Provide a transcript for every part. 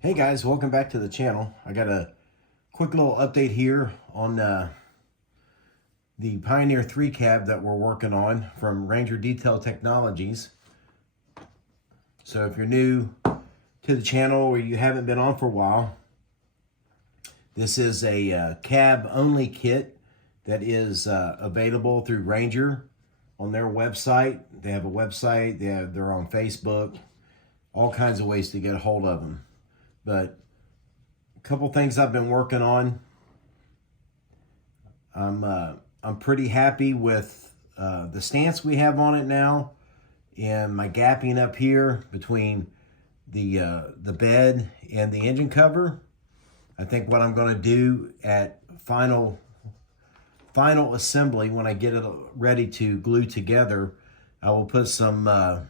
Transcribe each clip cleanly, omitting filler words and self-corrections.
Hey guys, welcome back to the channel. I got a quick little update here on the Pioneer 3 cab that we're working on from Ranger Detail Technologies. So if you're new to the channel or you haven't been on for a while, this is a cab only kit that is available through Ranger on their website. They have a website, they're on Facebook, all kinds of ways to get a hold of them. But a couple things I've been working on. I'm pretty happy with the stance we have on it now, and my gapping up here between the bed and the engine cover. I think what I'm going to do at final assembly, when I get it ready to glue together, I will put some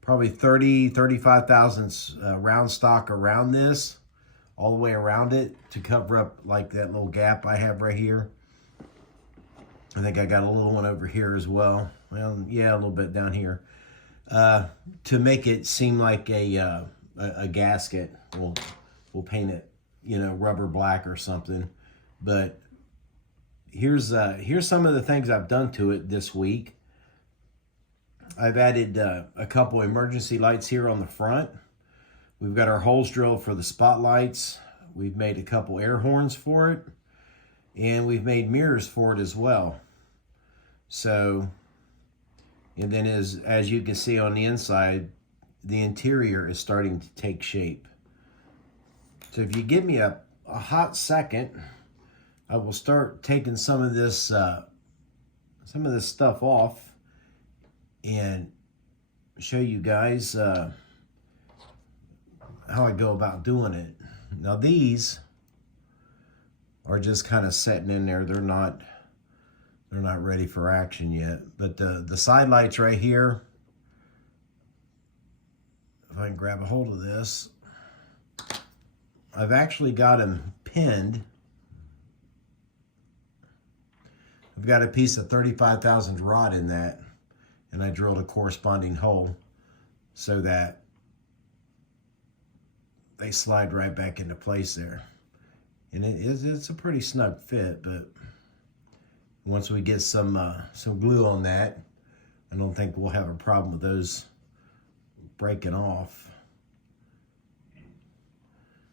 probably 35 thousandths round stock around this, all the way around it, to cover up like that little gap I have right here. I think I got a little one over here as well. Well, yeah, a little bit down here, to make it seem like a gasket. We'll paint it, rubber black or something. But here's some of the things I've done to it this week. I've added a couple emergency lights here on the front. We've got our holes drilled for the spotlights. We've made a couple air horns for it. And we've made mirrors for it as well. So, and then as you can see on the inside, the interior is starting to take shape. So if you give me a hot second, I will start taking some of this stuff off and show you guys how I go about doing it. Now these are just kind of sitting in there. They're not ready for action yet. But the side lights right here, if I can grab a hold of this, I've actually got them pinned. I've got a piece of 35 thousandths rod in that, and I drilled a corresponding hole so that they slide right back into place there. And it's a pretty snug fit, but once we get some glue on that, I don't think we'll have a problem with those breaking off.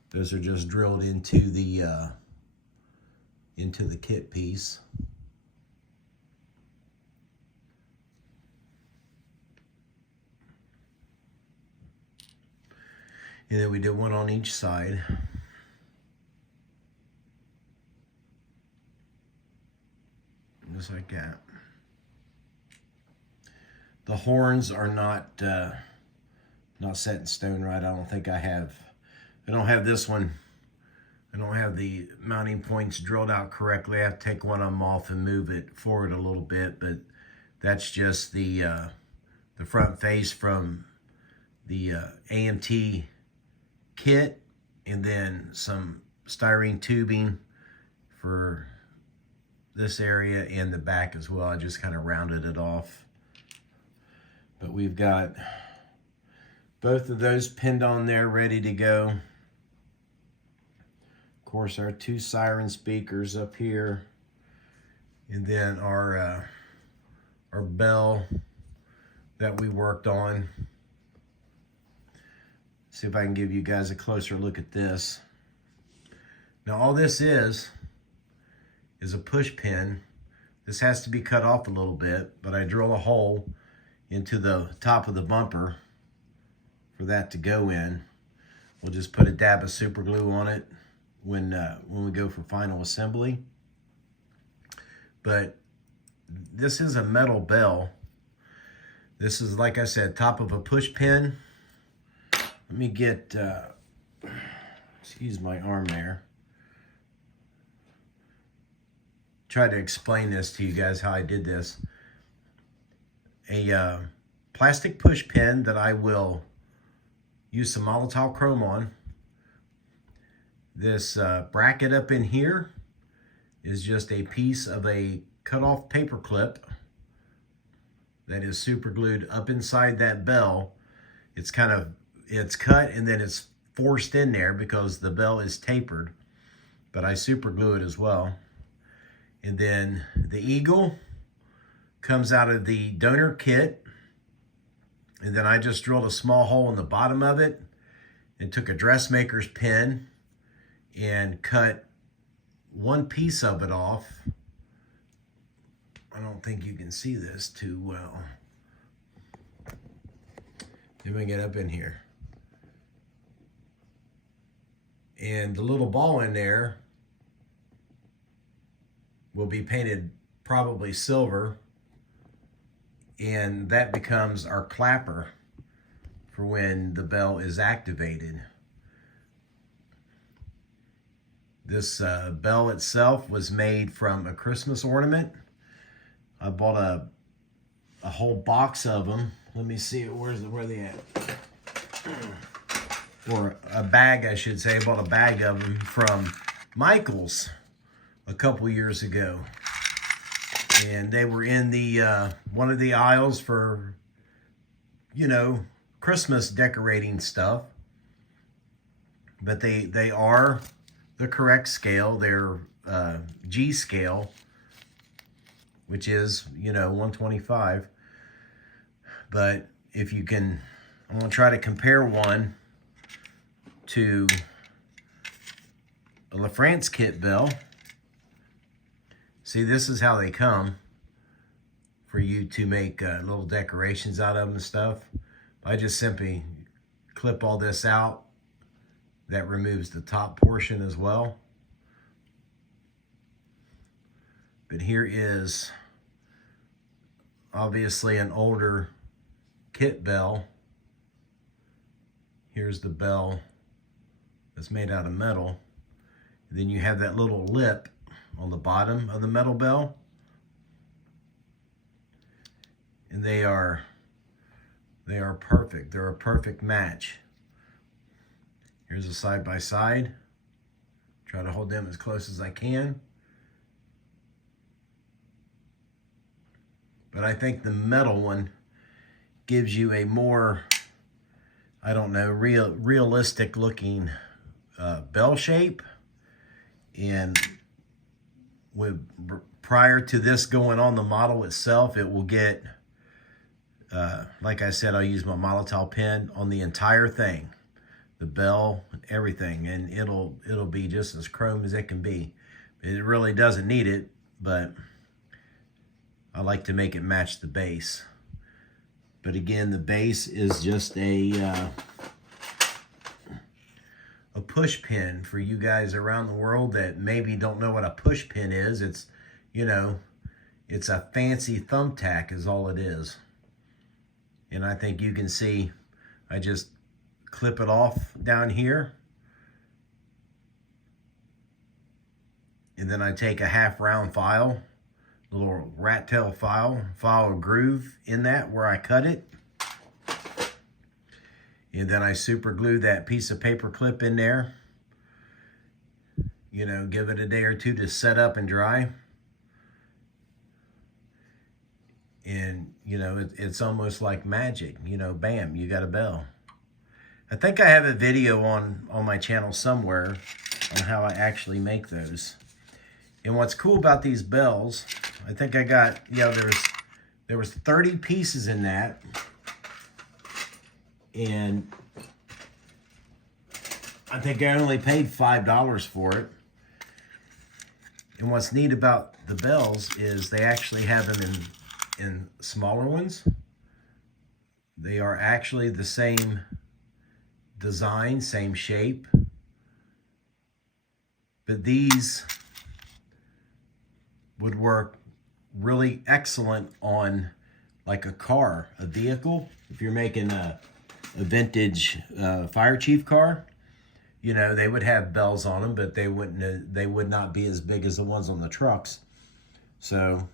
Those are just drilled into the kit piece. And then we did one on each side. Just like that. The horns are not set in stone right. I don't think I don't have this one. I don't have the mounting points drilled out correctly. I have to take one of them off and move it forward a little bit, but that's just the front face from the AMT kit, and then some styrene tubing for this area and the back as well. I just kind of rounded it off. But we've got both of those pinned on there, ready to go. Of course, our two siren speakers up here, and then our bell that we worked on. See if I can give you guys a closer look at this. Now all this is a push pin. This has to be cut off a little bit, but I drill a hole into the top of the bumper for that to go in. We'll just put a dab of super glue on it when we go for final assembly. But this is a metal bell. This is, like I said, top of a push pin. Let me get, excuse my arm there. Try to explain this to you guys how I did this. A plastic push pin that I will use some Lollipop chrome on. This bracket up in here is just a piece of a cut off paper clip that is super glued up inside that bell. It's cut and then it's forced in there because the bell is tapered, but I super glue it as well. And then the eagle comes out of the donor kit. And then I just drilled a small hole in the bottom of it and took a dressmaker's pin and cut one piece of it off. I don't think you can see this too well. Let me get up in here. And the little ball in there will be painted probably silver, and that becomes our clapper for when the bell is activated. This bell itself was made from a Christmas ornament. I bought a whole box of them. Let me see, where are they at? Or a bag, I should say. I bought a bag of them from Michael's a couple years ago. And they were in the one of the aisles for, you know, Christmas decorating stuff. But they are the correct scale. They're G scale, which is, you know, 125. But if you can, I'm going to try to compare one to a LaFrance kit bell. See, this is how they come for you to make little decorations out of them and stuff. I just simply clip all this out. That removes the top portion as well. But here is obviously an older kit bell. Here's the bell that's made out of metal. And then you have that little lip on the bottom of the metal bell. And they are perfect. They're a perfect match. Here's a side by side. Try to hold them as close as I can. But I think the metal one gives you a more, I don't know, realistic looking bell shape. And prior to this going on the model itself, it will get, like I said, I'll use my Molotov pen on the entire thing, the bell, everything, and it'll be just as chrome as it can be. It really doesn't need it, but I like to make it match the base. But again, the base is just a push pin for you guys around the world that maybe don't know what a push pin is. It's, you know, it's a fancy thumbtack is all it is. And I think you can see, I just clip it off down here. And then I take a half round file, little rat tail file a groove in that where I cut it. And then I super glue that piece of paper clip in there. You know, give it a day or two to set up and dry. And, you know, it's almost like magic. You know, bam, you got a bell. I think I have a video on my channel somewhere on how I actually make those. And what's cool about these bells, I think I got, yeah, there was 30 pieces in that. And I think I only paid $5 for it. And what's neat about the bells is they actually have them in smaller ones. They are actually the same design, same shape. But these would work really excellent on like a car, a vehicle. If you're making a vintage fire chief car, you know, they would have bells on them, but they would not be as big as the ones on the trucks. So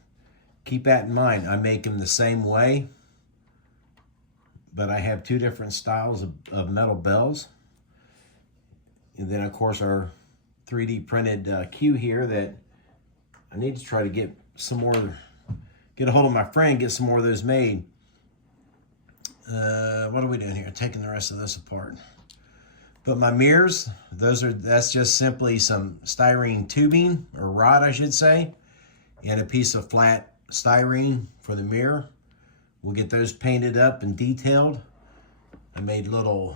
keep that in mind. I make them the same way, but I have two different styles of metal bells. And then of course our 3D printed cue here that I need to try to get some more, get a hold of my friend, get some more of those made. What are we doing here? Taking the rest of this apart. But my mirrors, that's just simply some styrene tubing, or rod I should say, and a piece of flat styrene for the mirror. We'll get those painted up and detailed. I made little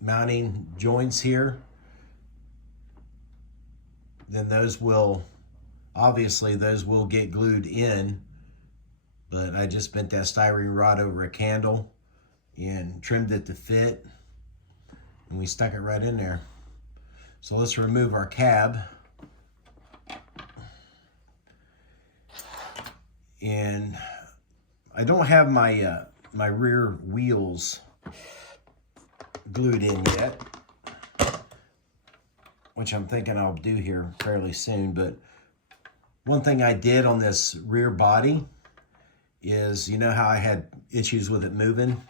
mounting joints here. Then those will, obviously those will get glued in, but I just bent that styrene rod over a candle and trimmed it to fit, and we stuck it right in there. So let's remove our cab. And I don't have my my rear wheels glued in yet, which I'm thinking I'll do here fairly soon. But one thing I did on this rear body is, you know how I had issues with it moving?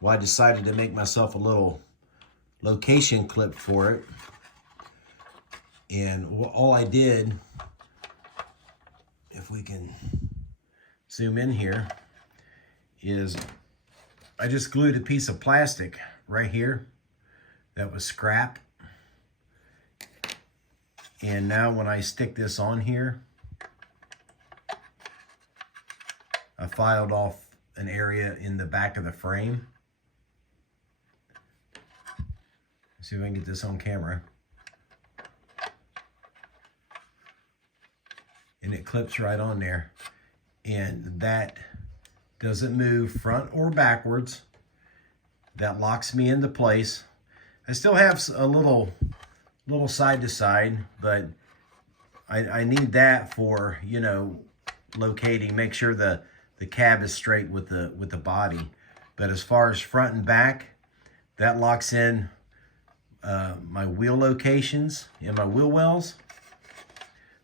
Well, I decided to make myself a little location clip for it. And all I did, if we can zoom in here, is I just glued a piece of plastic right here that was scrap. And now when I stick this on here, I filed off an area in the back of the frame. Let's see if I can get this on camera. And it clips right on there. And that doesn't move front or backwards. That locks me into place. I still have a little side to side, but I need that for, you know, locating, make sure the cab is straight with the body. But as far as front and back, that locks in my wheel locations and my wheel wells,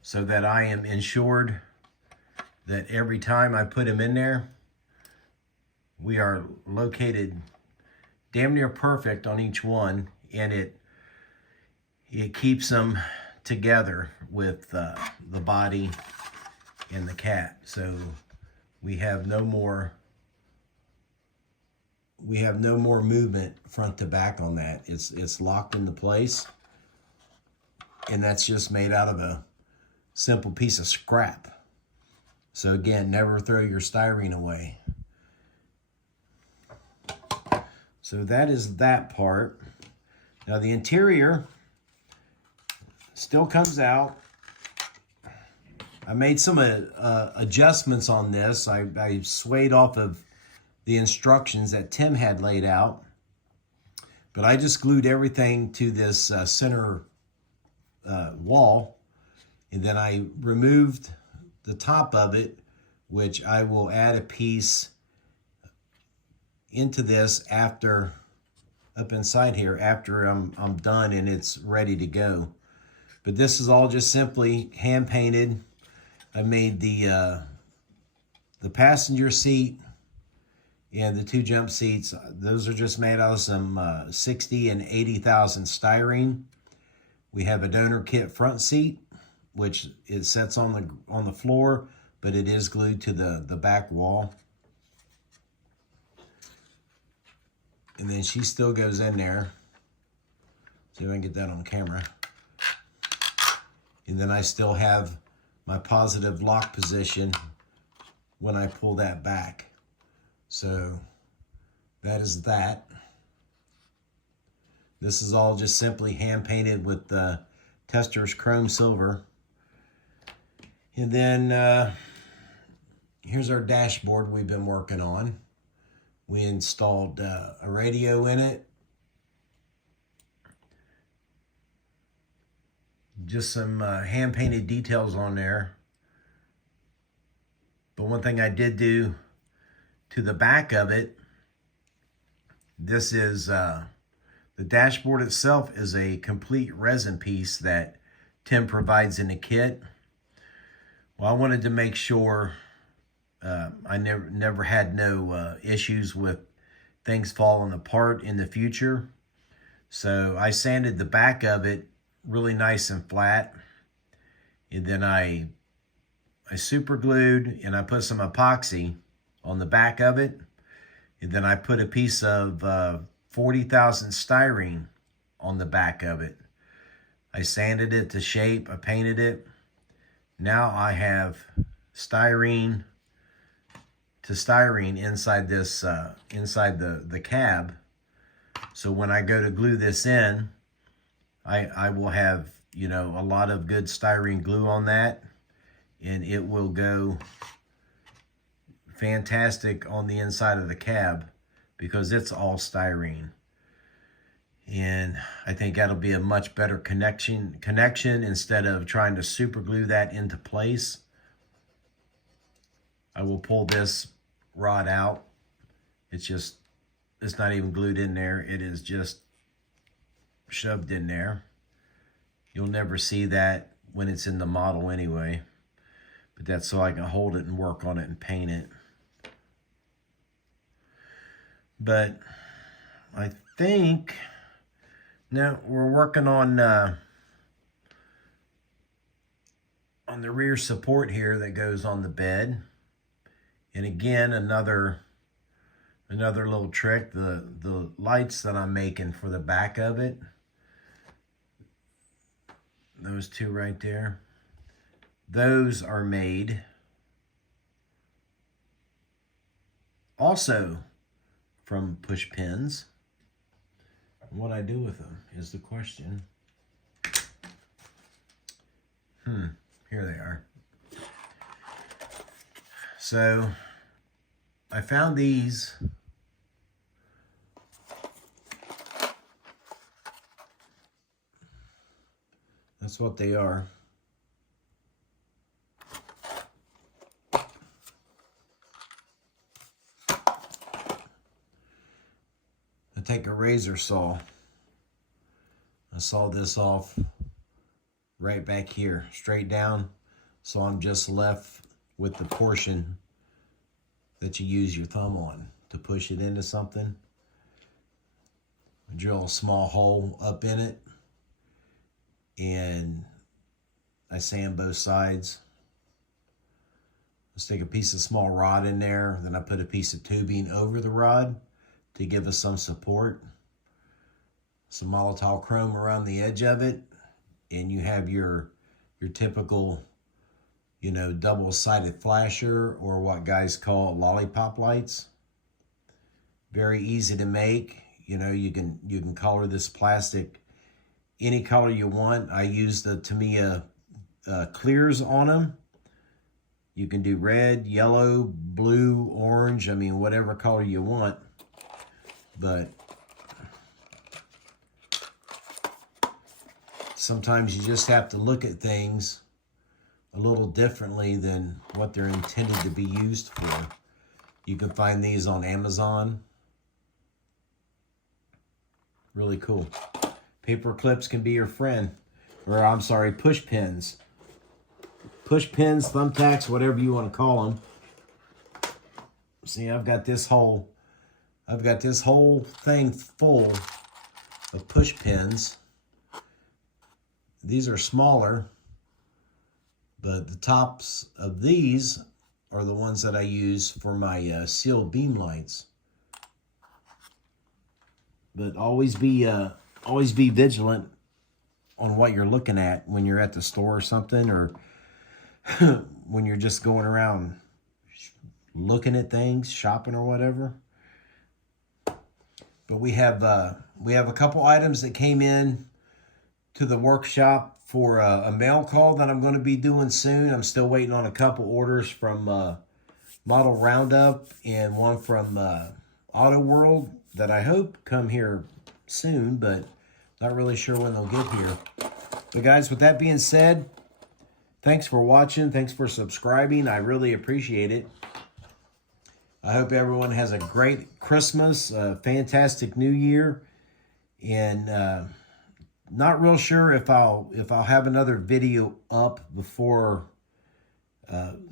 so that I am ensured that every time I put them in there, we are located damn near perfect on each one, and it keeps them together with the body and the cab. So we have no more movement front to back on that. It's locked into place, and that's just made out of a simple piece of scrap. So again, never throw your styrene away. So that is that part. Now the interior still comes out. I made some adjustments on this. I swayed off of the instructions that Tim had laid out, but I just glued everything to this center wall, and then I removed the top of it, which I will add a piece into this after, up inside here, after I'm done and it's ready to go. But this is all just simply hand painted. I made the passenger seat and the two jump seats. Those are just made out of some 60 and 80,000 styrene. We have a donor kit front seat, which it sits on the floor, but it is glued to the back wall. And then she still goes in there. See if I can get that on camera. And then I still have my positive lock position when I pull that back. So that is that. This is all just simply hand painted with the Tester's chrome silver. And then here's our dashboard we've been working on. We installed a radio in it. Just some hand-painted details on there. But one thing I did do to the back of it, this is, the dashboard itself is a complete resin piece that Tim provides in the kit. Well, I wanted to make sure I never had no issues with things falling apart in the future. So I sanded the back of it really nice and flat, and then I super glued and I put some epoxy on the back of it, and then I put a piece of 40,000 styrene on the back of it. I sanded it to shape, I painted it. Now I have styrene to styrene inside this, inside the cab. So when I go to glue this in, I will have, you know, a lot of good styrene glue on that, and it will go fantastic on the inside of the cab because it's all styrene. And I think that'll be a much better connection instead of trying to super glue that into place. I will pull this rod out. It's not even glued in there. It is just shoved in there. You'll never see that when it's in the model anyway. But that's so I can hold it and work on it and paint it. But I think now we're working on the rear support here that goes on the bed. And again, another little trick, the lights that I'm making for the back of it, those two right there, those are made also from push pins. What I do with them is the question. Here they are. So I found these. That's what they are. I take a razor saw. I saw this off right back here, straight down. So I'm just left with the portion that you use your thumb on to push it into something. I drill a small hole up in it, and I sand both sides. Let's take a piece of small rod in there, then I put a piece of tubing over the rod to give us some support. Some Molotov chrome around the edge of it, and you have your typical, you know, double-sided flasher, or what guys call lollipop lights. Very easy to make. You know, you can color this plastic any color you want. I use the Tamiya clears on them. You can do red, yellow, blue, orange, I mean, whatever color you want. But sometimes you just have to look at things a little differently than what they're intended to be used for. You can find these on Amazon. Really cool. Paper clips can be your friend. Or I'm sorry, push pins. Push pins, thumbtacks, whatever you want to call them. See, I've got this whole thing full of push pins. These are smaller, but the tops of these are the ones that I use for my sealed beam lights. But always be vigilant on what you're looking at when you're at the store or something, or when you're just going around looking at things, shopping or whatever. But we have a couple items that came in to the workshop for a mail call that I'm going to be doing soon. I'm still waiting on a couple orders from Model Roundup and one from Auto World that I hope come here soon, but not really sure when they'll get here. But guys, with that being said, thanks for watching. Thanks for subscribing. I really appreciate it. I hope everyone has a great Christmas, a fantastic New Year, and not real sure if I'll have another video up before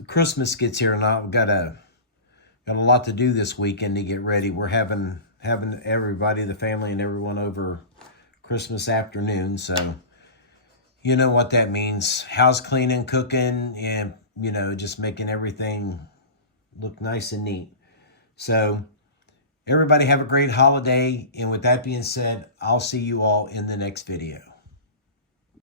Christmas gets here or not. We've got a lot to do this weekend to get ready. We're having everybody, the family and everyone over Christmas afternoon, so you know what that means. House cleaning, cooking, and just making everything look nice and neat. So Everybody have a great holiday. And with that being said, I'll see you all in the next video.